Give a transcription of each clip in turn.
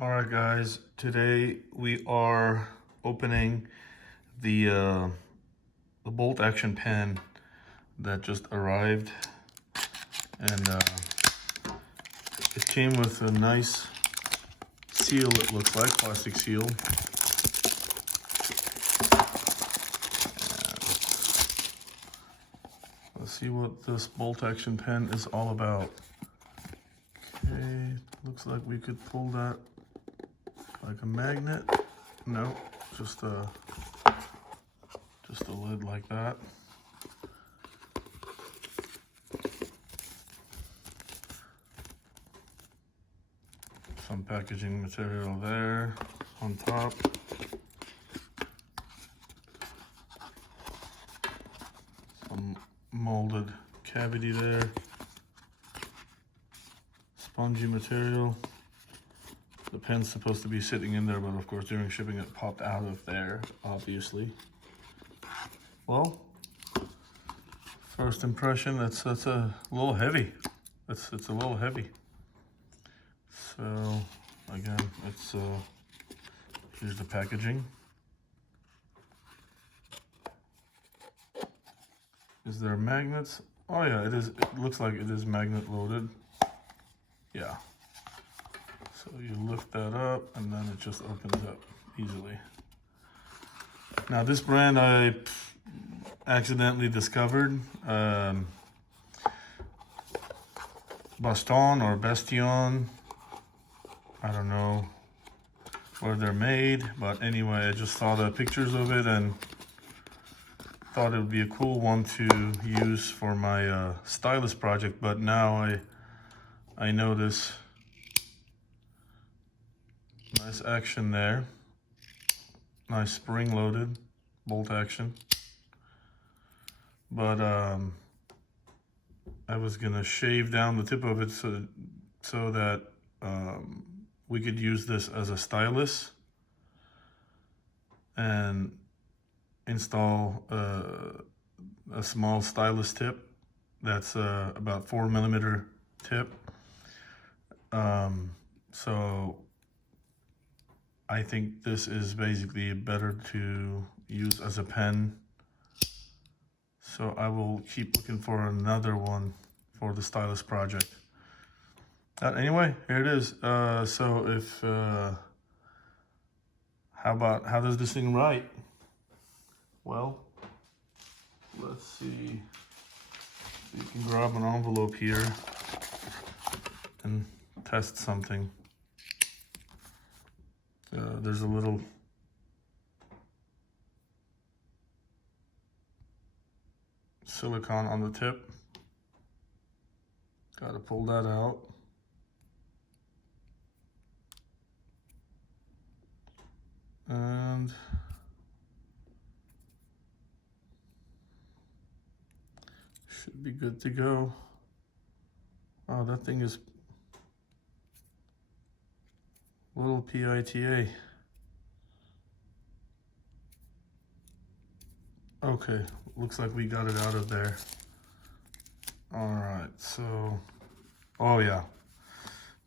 All right, guys. Today we are opening the bolt action pen that just arrived, and it came with a nice seal. It looks like plastic seal. Let's see what this bolt action pen is all about. Okay, looks like we could pull that like a magnet. No, just a lid like that. Some packaging material there on top. Some molded cavity there. Spongy material. The pen's supposed to be sitting in there, but of course during shipping it popped out of there, obviously. Well, first impression, that's a little heavy. It's a little heavy. So again, it's here's the packaging. Is there magnets? Oh yeah, it is. It looks like it is magnet loaded. Yeah. So you lift that up and then it just opens up easily. Now this brand I accidentally discovered. Bastion or Bastion. I don't know where they're made, but anyway, I just saw the pictures of it and thought it would be a cool one to use for my stylus project. But now I notice nice action there, nice spring loaded bolt action. But I was gonna shave down the tip of it so that we could use this as a stylus and install a small stylus tip that's about 4mm tip. So I think this is basically better to use as a pen. So I will keep looking for another one for the stylus project. Anyway, here it is. So if how does this thing write? Well, let's see. You can grab an envelope here and test something. There's a little silicone on the tip. Got to pull that out. And should be good to go. Oh, that thing is a little PITA. Okay, looks like we got it out of there. All right, so, oh yeah,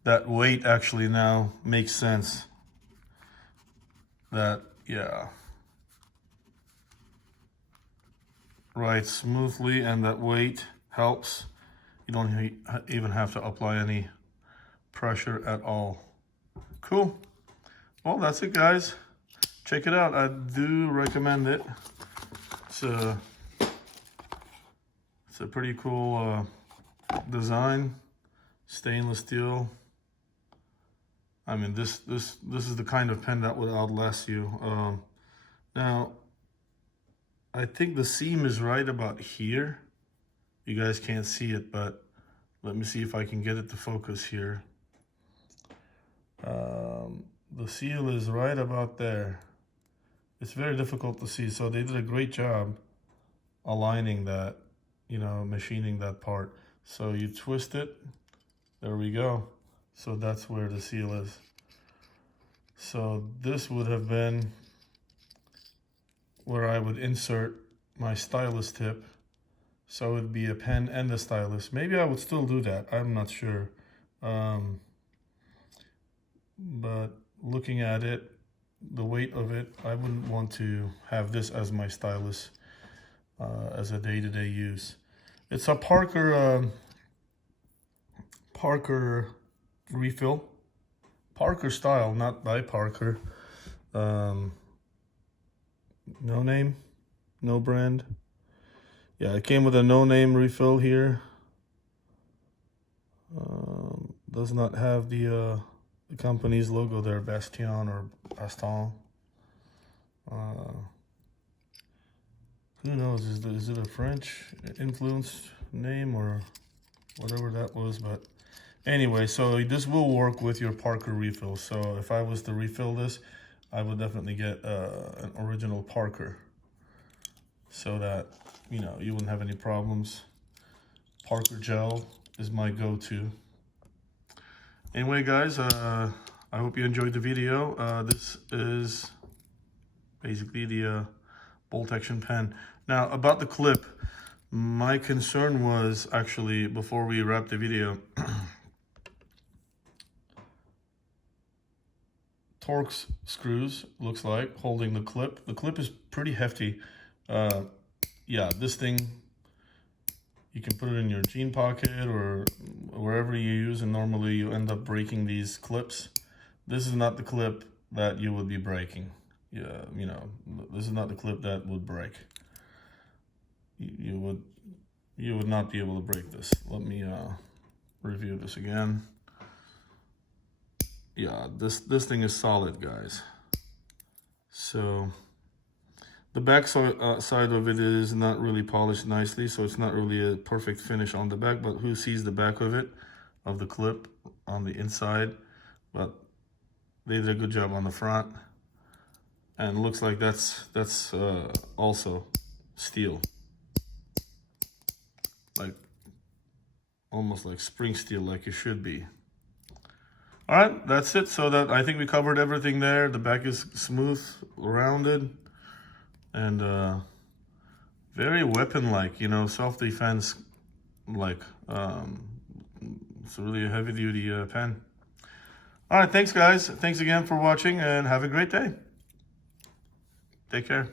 that weight actually now makes sense. That, yeah, writes smoothly, and that weight helps. You don't even have to apply any pressure at all. Cool. Well, that's it, guys. Check it out. I do recommend it. It's a pretty cool design. Stainless steel. I mean, this is the kind of pen that would outlast you. Now, I think the seam is right about here. You guys can't see it, but let me see if I can get it to focus here. The seal is right about there. It's very difficult to see, so they did a great job aligning that, you know, machining that part. So you twist it, there we go. So that's where the seal is. So this would have been where I would insert my stylus tip. So it'd be a pen and a stylus. Maybe I would still do that, I'm not sure. But looking at it, the weight of it, I wouldn't want to have this as my stylus as a day-to-day use. It's a Parker refill, Parker style, not by Parker. No name, no brand. Yeah, it came with a no name refill here. Does not have the company's logo there, Bastion or Baston. Who knows? Is it a French influenced name or whatever that was? But anyway, so this will work with your Parker refill. So if I was to refill this, I would definitely get an original Parker, so that you know you wouldn't have any problems. Parker gel is my go-to. Anyway, guys, I hope you enjoyed the video. This is basically the bolt action pen. Now, about the clip, my concern was actually, before we wrap the video, Torx screws, looks like, holding the clip. The clip is pretty hefty. Yeah, this thing, you can put it in your jean pocket or wherever you use, and normally you end up breaking these clips. This is not the clip that you would be breaking. Yeah, you know, this is not the clip that would break. You would not be able to break this. Let me review this again. Yeah, this thing is solid, guys. So the back side of it is not really polished nicely, so it's not really a perfect finish on the back, but who sees the back of it, of the clip on the inside? But they did a good job on the front. And it looks like that's also steel. Like, almost like spring steel, like it should be. All right, that's it. So that I think we covered everything there. The back is smooth, rounded, and very weapon-like, you know, self-defense like. It's really a heavy-duty pen. All right, thanks guys. Thanks again for watching, and have a great day. Take care.